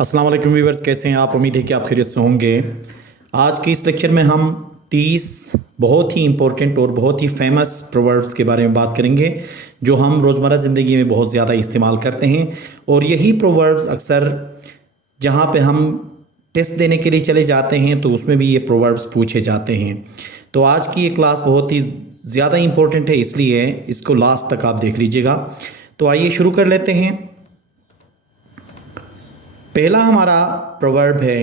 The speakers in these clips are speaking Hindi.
अस्सलाम वालेकुम व्यूअर्स, कैसे हैं आप? उम्मीद है कि आप खैरियत से होंगे। आज के इस लेक्चर में हम 30 बहुत ही इंपॉर्टेंट और बहुत ही फेमस प्रोवर्ब्स के बारे में बात करेंगे जो हम रोज़मर्रा ज़िंदगी में बहुत ज़्यादा इस्तेमाल करते हैं। और यही प्रोवर्ब्स अक्सर जहाँ पे हम टेस्ट देने के लिए चले जाते हैं तो उसमें भी ये प्रोवर्ब्स पूछे जाते हैं। तो आज की ये क्लास बहुत ही ज़्यादा इंपॉर्टेंट है, इसलिए इसको लास्ट तक आप देख लीजिएगा। तो आइए शुरू कर लेते हैं। पहला हमारा प्रोवर्ब है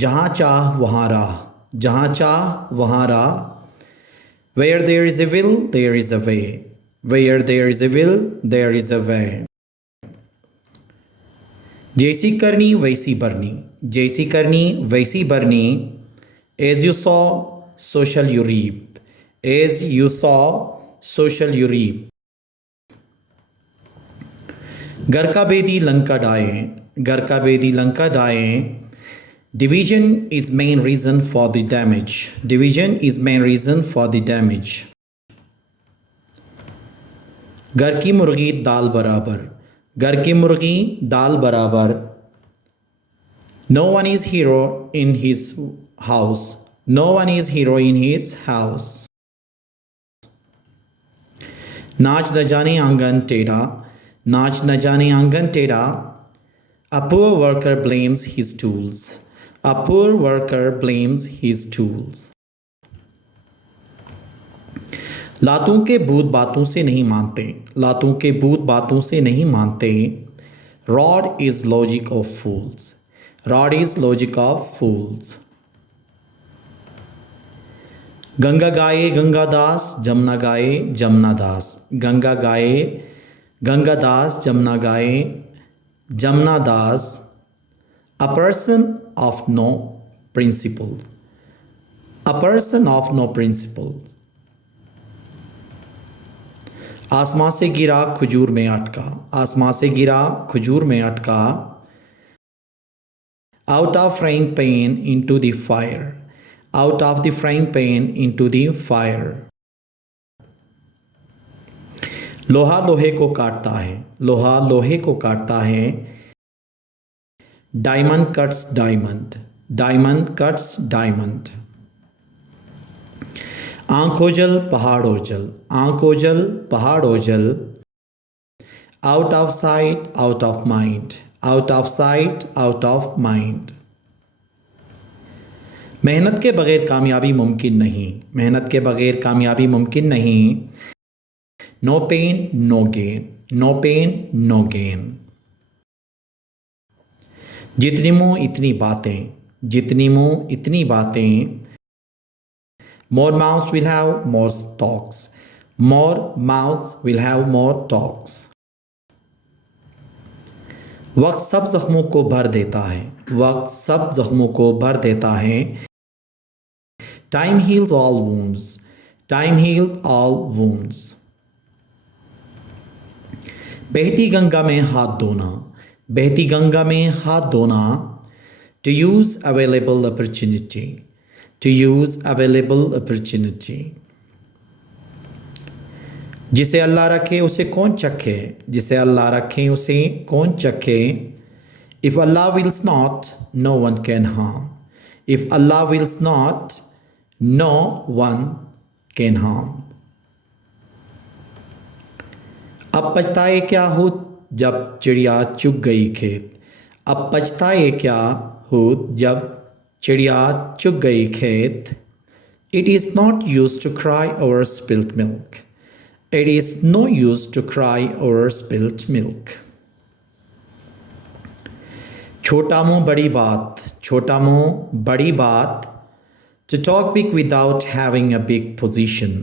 जहाँ चाह वहाँ राह। जहाँ चाह वहाँ राह। Where there is a will, there is a way. Where there is a will, there is a way. जैसी करनी वैसी भरनी। जैसी करनी वैसी भरनी। As you sow, so shall you reap. As you sow, so shall you reap. घर का बेदी लंका डाए। घर का Bedi Lanka died. Division is main reason for the damage. Division is main reason for the damage. घर की मुर्गी दाल बराबर। घर की मुर्गी दाल बराबर। No one is hero in his house. No one is hero in his house. नाच न जाने आंगन टेढ़ा। नाच न जाने आंगन टेढ़ा। A poor worker blames his tools. A poor worker blames his tools. लातों के भूत बातों से नहीं मानते। लातों के भूत बातों से नहीं मानते। Rod is logic of fools. Rod is logic of fools. Ganga गाए गंगादास, जमुना गाए जमुनादास। गंगा गाए गंगादास, जमुना गाए Jamunadas. A person of no principle. A person of no principle. आसमां से गिरा खजूर में अटका। आसमां से गिरा खजूर में अटका। Out of frying pan into the fire. Out of the frying pan into the fire. लोहा लोहे को काटता है। लोहा लोहे को काटता है। Diamond cuts diamond. Diamond cuts diamond. आँख ओझल पहाड़ ओझल। आँख ओझल पहाड़ ओझल। Out of sight, out of mind. Out of sight, out of mind. मेहनत के बगैर कामयाबी मुमकिन नहीं। मेहनत के बगैर कामयाबी मुमकिन नहीं। No pain, no gain. No pain, no gain. जितनी मुँह इतनी बातें। जितनी मुँह इतनी बातें। More mouths will have more talks. More mouths will have more talks. वक्त सब जख्मों को भर देता है। वक्त सब जख्मों को भर देता है। Time heals all wounds. Time heals all wounds. बहती गंगा में हाथ धोना। बहती गंगा में हाथ धोना। To use available opportunity. To use available opportunity. जिसे अल्लाह रखे उसे कौन चखे। जिसे अल्लाह रखे उसे कौन चखे। If Allah wills not, no one can harm. If Allah wills not, no one can harm. अब पछताए क्या हो जब चिड़िया चुग गई खेत। अब पछताए क्या हो जब चिड़िया चुग गई खेत। It is not used to cry over spilt milk. It is no use to cry over spilt milk. छोटा मुंह बड़ी बात। छोटा मुंह बड़ी बात। To talk big without having a big position.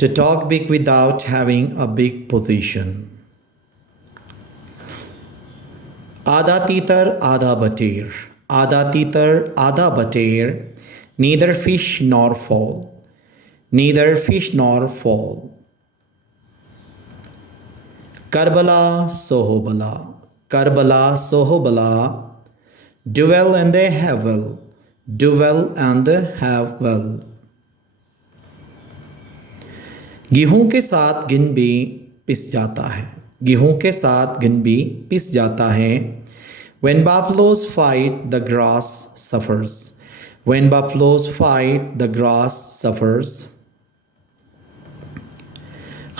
To talk big without having a big position. आधा तीतर आधा बटेर। आधा तीतर आधा बटेर। Neither fish nor fowl. Neither fish nor fowl. करबला सोहोबला। करबला सोहोबला। Do well and they have well. Do well and have well. गेहूं के साथ गिन भी पिस जाता है। गेहूं के साथ गिन भी पिस जाता है। When buffaloes fight, the grass suffers. When buffaloes fight, the grass suffers.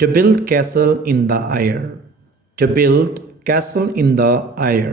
To build castle in the air. To build castle in the air.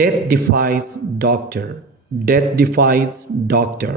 Death defies doctor. Death defies doctor.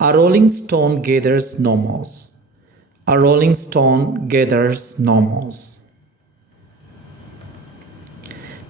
A rolling stone gathers no moss. A rolling stone gathers no moss.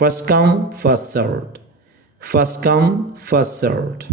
First come first served. First come first served.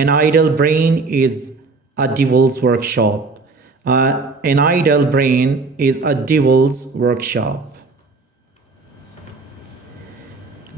An idle brain is a devil's workshop. An idle brain is a devil's workshop.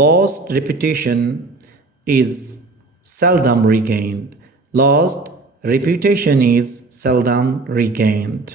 Lost reputation is seldom regained. Lost reputation is seldom regained.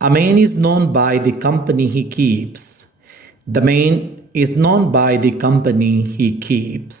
A man is known by the company he keeps. The man is known by the company he keeps.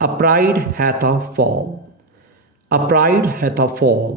A pride hath a fall. A pride hath a fall.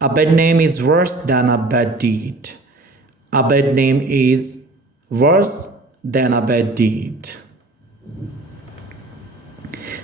A bad name is worse than a bad deed. A bad name is worse than a bad deed.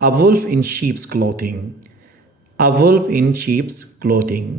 A wolf in sheep's clothing. A wolf in sheep's clothing.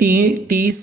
30